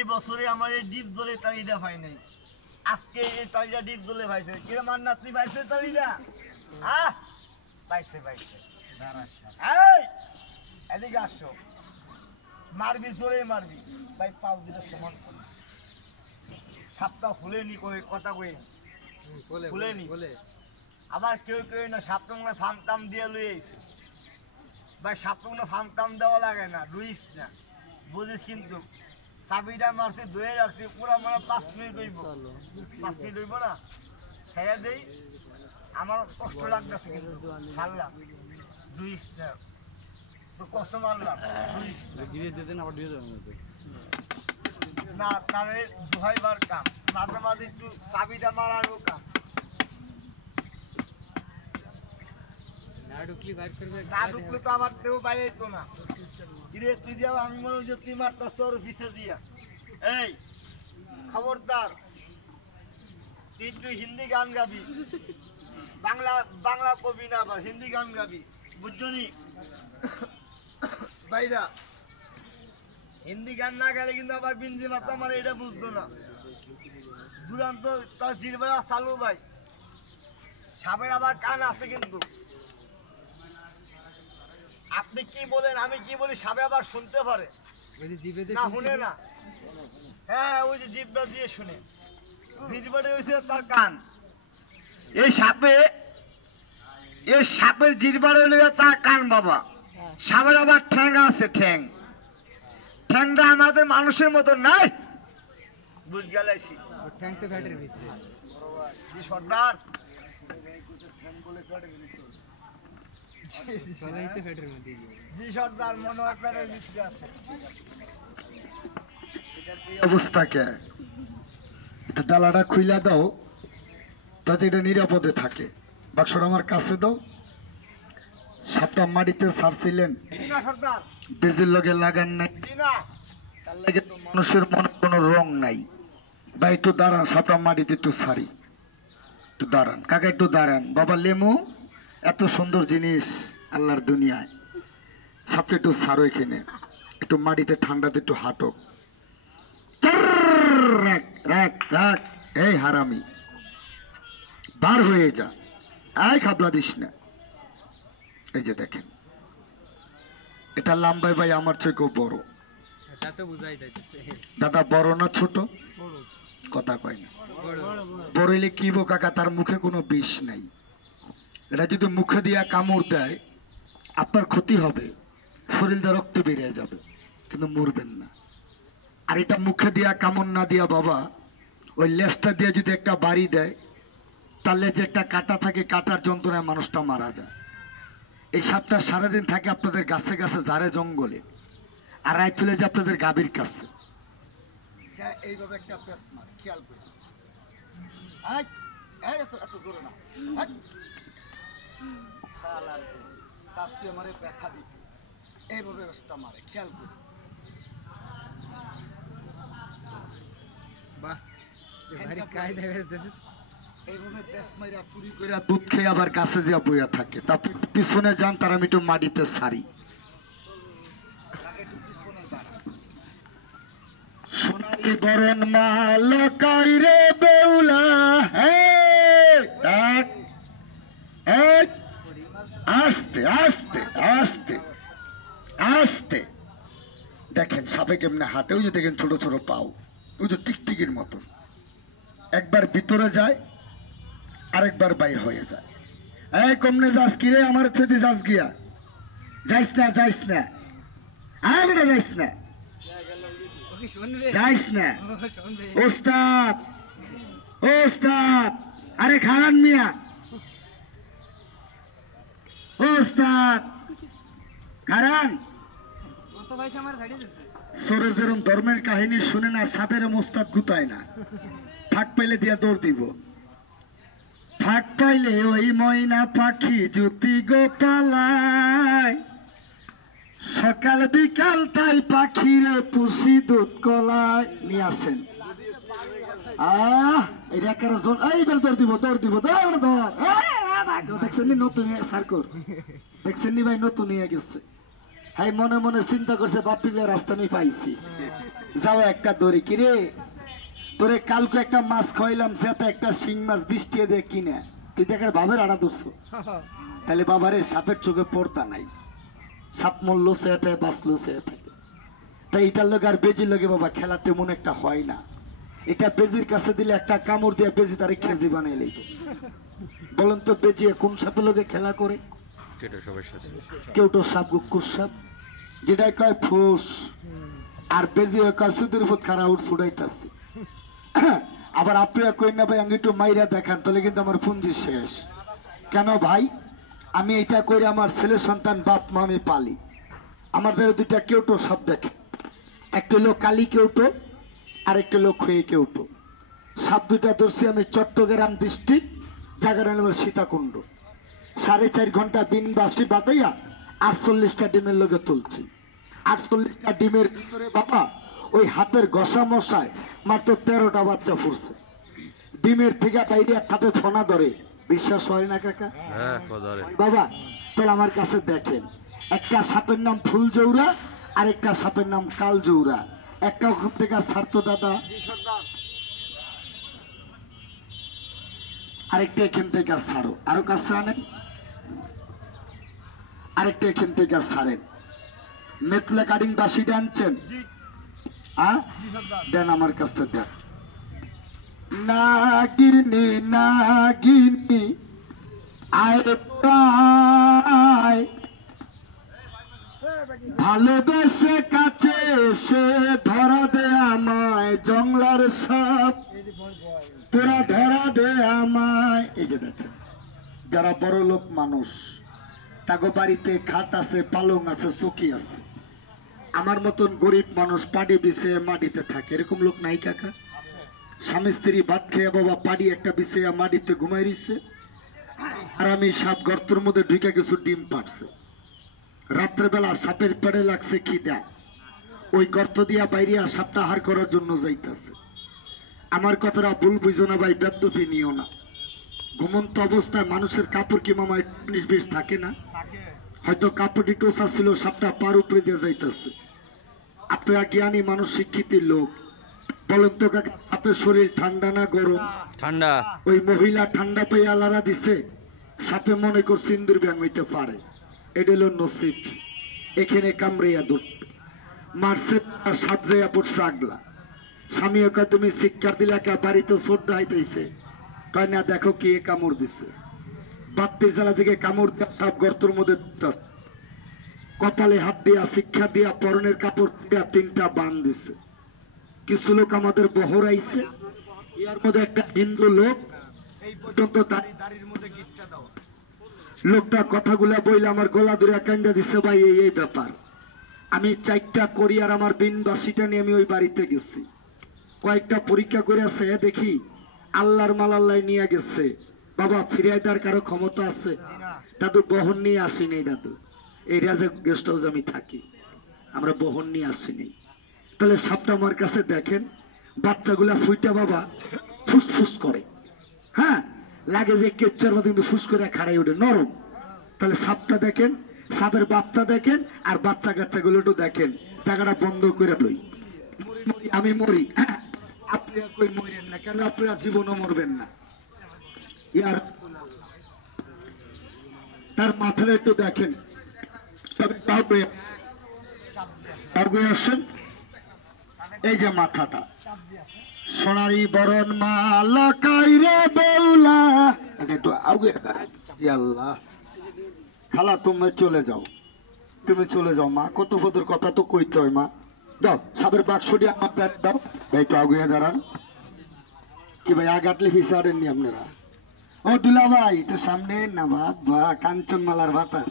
এই বছরে আমার এই ডিপ জলে তালিটা পাই নাই, আজকে এই তালিটা ডিপ জলে পাইছে। কিরে মান্নাত তুই পাইছে তালিটা? পাইছে পাইছে। এই এদিকে আসো, মারবি জোরে মারবি ভাই, পাও দিলে সমান করবি। সাপটা খুলেনি কই কথা কই খুলেনি। আবার কেউ কেউ না সাপটা মনে ফার্ম টাম দিয়ে লই আইছে ভাই, সাপটা মনে ফার্ম টাম দেওয়া লাগে না, লুইস না বুঝিস। কিন্তু চাবিটা মারছি ধুয়ে রাখছি পুরো মানে 5 মিনিট হইব, 5 মিনিট হইব না ছেড়ে দেই। আমার কষ্ট লাগতেছে কিন্তু ছাড়লাম, লুইস না তো কষ্ট মারলাম, লুইস না তারে ধোয়াইবার কাম, মাঝে মাঝে একটু চাবিটা মারারও কাম। না ঢুকলে তো আবার কেউ বাইরে যেত না। কিরে তুই দিয়া আমি মনে হচ্ছে তুই মারতাছ ওর পিছে দিয়া। এই খবরদার, তুই একটু হিন্দি গান গাবি, বাংলা বাংলা কবি না, আবার হিন্দি গান গাবি, বুঝছো নি ভাইরা? হিন্দি গান না গেলে কিন্তু আবার বিন্দি মাতা আমার এটা বুঝতো না। দুরান্ত তার জিরবেলা চালু ভাই, সাপের আবার কান আছে কিন্তু। আপনি কি বলেন আমি কি বলি, সাপে আবার শুনতে পারে না, শুনে না। হ্যাঁ ওই যে জিভটা দিয়ে শুনে, জিভটা হয়েছে তার কান। এই সাপের জিরবার হইলে তার কান বাবা। সাপের আবার ঠ্যাং আছে, ঠ্যাংটা আমাদের মানুষের মতো নাই, বুঝ গেলাইছি। সর্দার অবস্থাকে ডালাটা খুইলা দাও তাতে এটা নিরাপদে থাকে। বাক্সটা আমার কাছে দাও। সাপটা মাটিতে ছাড়ছিলেন, বেজের লগে লাগান নাই, তার লাগে মানুষের মনে কোনো রং নাই। বা একটু দাঁড়ান, সাপটা মাটিতে একটু ছাড়ি, একটু দাঁড়ান কাকা, একটু দাঁড়ান বাবা। লেমু এত সুন্দর জিনিস আল্লাহর দুনিয়ায়, সাপটা একটু ছাড়ো এখানে, একটু মাটিতে ঠান্ডাতে একটু হাঁটো। এই হারামি বার হয়ে যা, আয় খাবলা দিস না। এই যে দেখেন, এটা লাম্বাই ভাই আমার চেয়েও বড়। দাদা বড় না ছোট? কথা কয় না। বড় হইলে কি বো কাকা, তার মুখে কোনো বিষ নাই। এটা যদি মুখে দিয়া কামড় দেয় আপনার ক্ষতি হবে, শরীরটা রক্ত বেরিয়ে যাবে, কিন্তু মরবেন না। আর এটা মুখে দিয়া কামড় না দিয়া বাবা, ওই লেজটা দিয়ে যদি একটা বাড়ি দেয়, তাহলে যে একটা কাটা থাকে, কাটার যন্ত্রণায় মানুষটা মারা যায়। এই সাপটা সারাদিন থাকে আপনাদের গাছে গাছে, ঝাড়ে জঙ্গলে, আর রাত তুলে যে আপনাদের গাভীর কাছে। এইভাবে একটা পেস মারে, খেয়াল করে। এত জোরে না, শাস্তি আমারে ব্যথা দিতে, এইভাবে পেসটা মারে, খেয়াল করে। দুধ খেয়ে আবার গাছে যা বইয়া থাকে, তারপর পিছনে যান, তার আমি একটু মাটিতে সারি। সোনালি বরণ মাল কাইরে বেউলা, আস্তে আস্তে আস্তে আস্তে। দেখেন সাপে কেমনে হাঁটে, ওই যে দেখেন ছোট ছোট পাও, ওই যে টিকটিকির মতো, একবার ভিতরে যায় আরেকবার বাইর হয়ে যায়। এই কমনে যাস কি রে, আমার থেকে যাস গিয়া, যাইস না যাইস না, বেটা যাইস না, যাইস না। ওস্তাদ ওস্তাদ, আরে খারান মিয়া, ওস্তাদ খারান। সরে যেরম ধর্মের কাহিনী শুনে না, সাপের মোস্তাদ গুতায় না। ফাঁক পাইলে দিয়া দৌড় দিব, ফাঁক পাইলে ওই ময়না পাখি জ্যোতি গোপালায়, সকাল বিকাল তাই পাখিরে পুষি দুধ কলায় নিয়ে আসেন। এটা এইবার দৌড় দিব দৌড় দিব, দেখছেন নি নতুন সার্কর, দেখছেন নি ভাই নতুন নিয়ে গেছে। হ্যাঁ মনে মনে চিন্তা করছে, বাপিলে রাস্তা আমি পাইছি। যাও একটা দড়ি কিরে তোরে কালকে একটা মাছ খাইলাম সেটা একটা শিং মাছ 20 টাকা দিয়ে কিনে তুই দেখার বাবার আড়া ধরছো তাহলে বাবারে সাপের চোখে পড়তা নাই সাপ মরলো সে থাকে বাঁচলো সে থাকে তাই এটার লোক আর বেজির লোকে বাবা খেলা তেমন একটা হয় না এটা বেজির কাছে দিলে একটা কামড় দিয়ে বেজি তারে খেজি বানাই লইব বলেন তো বেজি কোন সাপের লোকে খেলা করে কেউটো সাপ গুকুর সাপ যেটাই কয় ফুস আর বেজি কয় সুদের উপর খারা উঠ ছুটাইতেছে আবার আপনি কই না ভাই আমি একটু মাইরা দেখান তাহলে কিন্তু আমার পুঞ্জি শেষ কেন ভাই আমি এটা করে আমার ছেলে সন্তান বাপ মা আমি পালি আমার দ্বারা দুইটা কেউটো সাপ দেখে একটা হলো কালী কেউটো আর একটা হলো খয়ে কেউটো সাপ দুইটা ধরছি আমি চট্টগ্রাম ডিস্ট্রিক্ট জায়গার নাম সীতাকুণ্ড 4.5 ঘন্টা বিন বাসি বাতাইয়া 48টা ডিমের লোকে তুলছি 48টা ডিমের ভিতরে বাবা ওই হাতের ঘষা মশায় মাত্র 13টা বাচ্চা ফুটছে ডিমের থেকে বাইরে সাপে ফোনা ধরে বিশ্বাস হয় না কাকা বাবা তাহলে আমার কাছে দেখেন একটা সাপের নাম ফুলজৌরা আর একটা সাপের নাম কালজৌরা একটা ওখান থেকে ছাড়তো দাদা আরেকটা এখান থেকে ছাড়ো আরো কাছে আনেন আরেকটা এখান থেকে ছাড়েন মেতলে কাটিং বাসিটা আনছেন দেন আমার কাছে দেন নাগিনী নাগিনী আয় প্রায় ভালোবেসে কাছে এসে ধরা দে আমায় জংলার সাপ তোরা ধরা দে আমায় এই যে দেখেন যারা বড় লোক মানুষ তাগো বাড়িতে খাট আছে পালং আছে চকি আছে আমার মতন গরিব মানুষ পাড়ি বিছে মাটিতে থাকে এরকম লোক নাই কাকা স্বামী স্ত্রী ভাত খেয়ে বাবা পাড়ি একটা বিছে মাটিতে ঘুমাই রইছে আর আমি সাপ গর্তের মধ্যে ঢুকে কিছু ডিম পাড়ছে রাত্রেবেলা সাপের পেড়ে লাগছে খিদা ওই গর্ত দিয়া বাইরে সাপটা হার করার জন্য যাইতেছে আমার কথাটা ভুল বুঝো না ভাই বেদ্যপি নিও না ঘুমন্ত অবস্থায় মানুষের কাপড় কি মামা 19-20 থাকে না হয়তো কাপড়টি টোসা ছিল সাপটা পার উপরে দিয়ে যাইতেছে আপনারা জ্ঞানী মানুষ শিক্ষিত লোক বলেন তো কাকা সাপের শরীর ঠান্ডা না গরম ঠান্ডা ওই মহিলা ঠান্ডা পেয়ে আলারা দিছে সাপে মনে করছে ইন্দুর ব্যাং হইতে পারে এটা হলো নসিব এখানে কামড়িয়া ধরতে মারছে সাপ যাইয়া পড়ছে আগলা স্বামী ওকে তুমি শিক্ষা দিলে কে বাড়িতে ছোট হাইতেছে কয় না দেখো কে কামড় দিছে বাত্তি জ্বালা থেকে কামড় দেওয়া সাপ গর্তের মধ্যে কপালে হাত দিয়া শিক্ষা দিয়া পরনের কাপড় দিয়া 3টা বান দিছে কিছু লোক আমাদের বহরাইছে এর মধ্যে একটা হিন্দু লোক এই পর্যন্ত দাড়ির মধ্যে গিটটা দাও লোকটা কথাগুলা বইলে আমার গলা ধরে কান্দা দিছে ভাই এই ব্যাপার আমি 4টা করি আর আমার বিনবাসীটা নিয়ে আমি ওই বাড়িতে গেছি কয়েকটা পরীক্ষা করে আছে দেখি আল্লাহর মাল আল্লাহ নিয়ে গেছে বাবা ফিরিয়ে দেওয়ার কারো ক্ষমতা আছে দাদু বহন নিয়ে আসিনি দাদু এই রাজা গেস্ট হাউস আমি থাকি আমরা বহন নিয়ে আসিনি তাহলে সাপটা আমার কাছে দেখেন বাচ্চাগুলা ফুইটা বাবা ফুসফুস করে হ্যাঁ লাগে যে কেচ্চার মতো কিন্তু ফুস করে খাড়াই ওঠে নরম তাহলে সাপটা দেখেন সাপের বাপটা দেখেন আর বাচ্চা কাচ্চাগুলো একটু দেখেন জায়গাটা বন্ধ করে লই আমি মরি আপনারা কই মরেন না কেন আপনারা জীবনও মরবেন না ইয়ার তার মাথাটা একটু দেখেন আসেন এই যে মাথাটা সোনারি বরণ মালা কাইরে বউলা একটু আগে আল্লাহ খালা তুমি চলে যাও মা কত পদের কথা তো কইতে হয় মা দাও সাপের বাক্সটি আমার দাও ভাই একটু আগুয়ে দাঁড়ান কি ভাই আগাটলে হিসাবেননি আপনারা ও দুলা ভাই একটু সামনে না বাবা কাঞ্চনমালার ভাতার